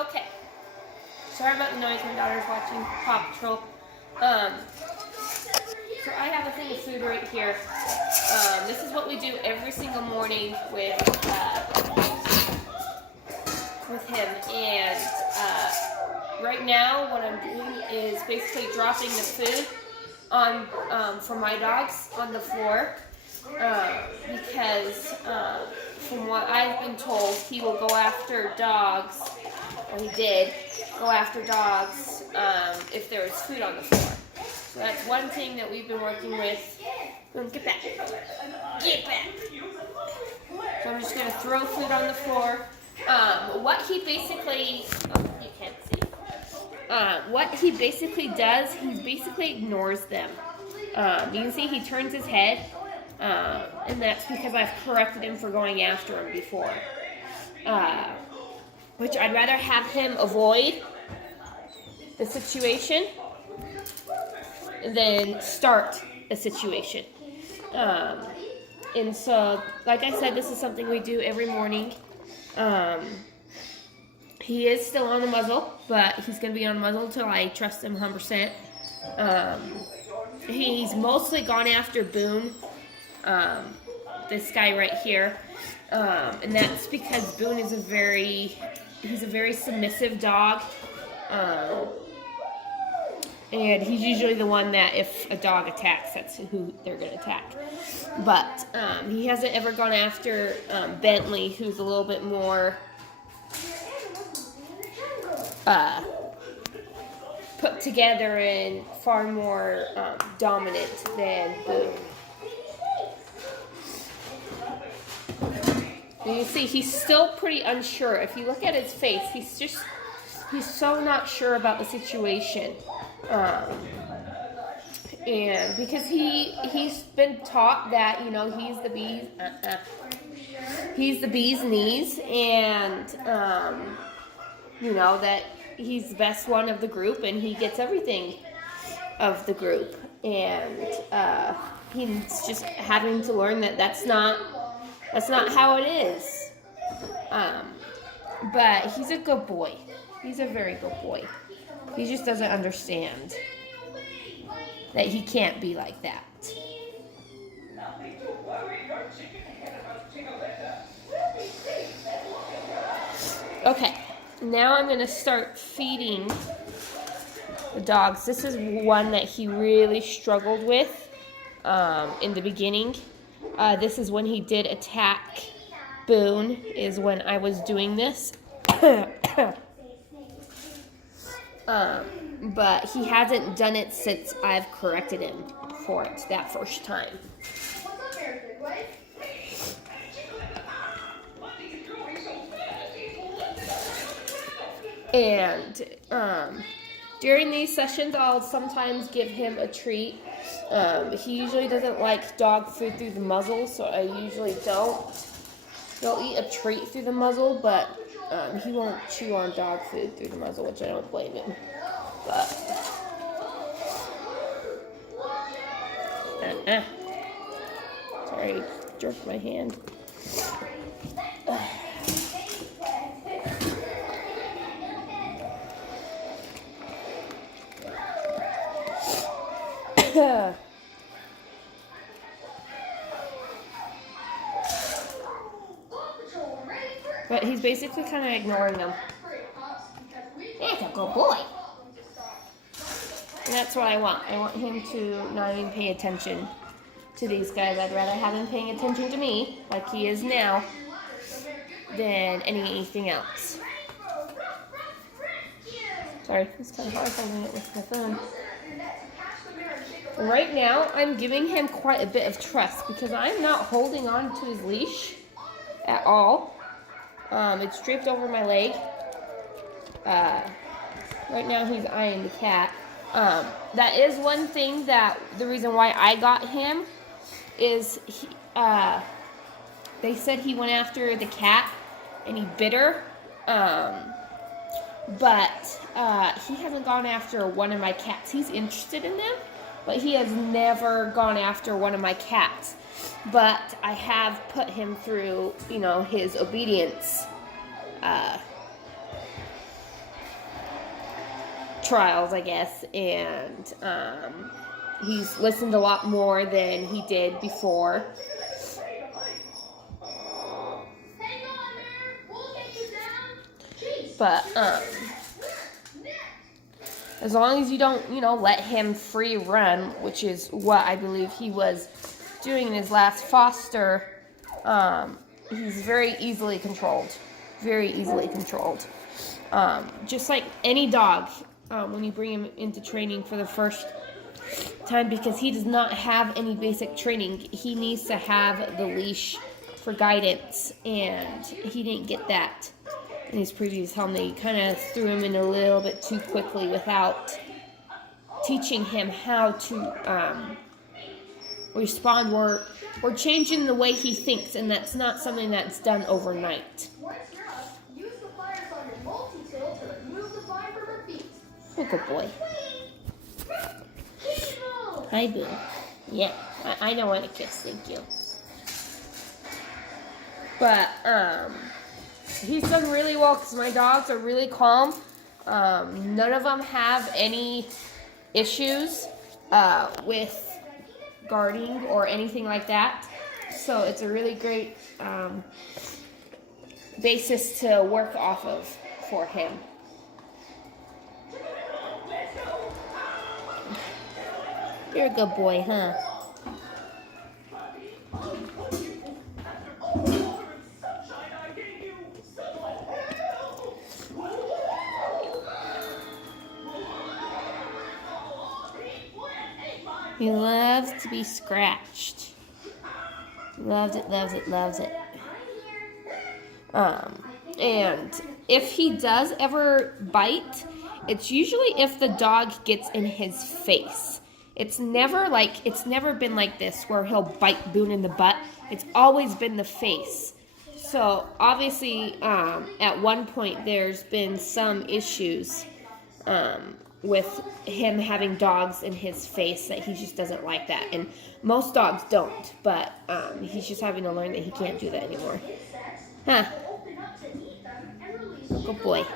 Okay. Sorry about the noise. My daughter's watching Paw Patrol. So I have a thing of food right here. This is what we do every single morning with him. And right now, what I'm doing is basically dropping the food on for my dogs on the floor because from what I've been told, he will go after dogs. Well, he did go after dogs if there was food on the floor. So that's one thing that we've been working with. Get back. Get back. So I'm just going to throw food on the floor. What he basically, you can't see. What he basically does, he basically ignores them. You can see he turns his head, and that's because I've corrected him for going after him before. Which I'd rather have him avoid the situation than start a situation. And so, like I said, this is something we do every morning. He is still on the muzzle, but he's going to be on the muzzle until I trust him 100%. He's mostly gone after Boone, this guy right here. And that's because Boone is he's a very submissive dog. And he's usually the one that if a dog attacks, that's who they're going to attack. But he hasn't ever gone after Bentley, who's a little bit more put together and far more dominant than Boone. And you see, he's still pretty unsure. If you look at his face, he's so not sure about the situation. And because he's been taught that, he's the bee's knees, and that he's the best one of the group, and he gets everything of the group, and he's just having to learn that that's not how it is. But he's a good boy. He's a very good boy. He just doesn't understand that he can't be like that. Okay, now I'm going to start feeding the dogs. This is one that he really struggled with in the beginning. This is when he did attack Boone, is when I was doing this. But he hasn't done it since I've corrected him for it that first time. And during these sessions, I'll sometimes give him a treat. He usually doesn't like dog food through the muzzle, so I usually don't. He'll eat a treat through the muzzle, but he won't chew on dog food through the muzzle, which I don't blame him. But sorry, jerked my hand. But he's basically kind of ignoring them. That's a good boy. And that's what I want. I want him to not even pay attention to these guys. I'd rather have him paying attention to me, like he is now, than anything else. Sorry, it's kind of hard holding it with my phone. Right now, I'm giving him quite a bit of trust because I'm not holding on to his leash at all. It's draped over my leg. Right now, he's eyeing the cat. That is one thing that the reason why I got him is they said he went after the cat and he bit her. But he hasn't gone after one of my cats. He's interested in them, but he has never gone after one of my cats. But I have put him through, his obedience trials, I guess, and he's listened a lot more than he did before. But as long as you don't, let him free run, which is what I believe he was doing in his last foster, he's very easily controlled. Very easily controlled. Just like any dog, when you bring him into training for the first time, because he does not have any basic training, he needs to have the leash for guidance, and he didn't get that in his previous home. They kind of threw him in a little bit too quickly without teaching him how to respond. We're changing the way he thinks, and that's not something that's done overnight. Oh, good boy. Hi, Boo. Yeah, I don't want a kiss, thank you. But, he's done really well because my dogs are really calm. None of them have any issues with guarding or anything like that. So it's a really great basis to work off of for him. You're a good boy, huh? He loves to be scratched. Loves it, loves it, loves it. And if he does ever bite, it's usually if the dog gets in his face. It's never been like this where he'll bite Boone in the butt. It's always been the face. So obviously, at one point there's been some issues with him having dogs in his face, that he just doesn't like that. And most dogs don't, but he's just having to learn that he can't do that anymore. Huh. Good boy.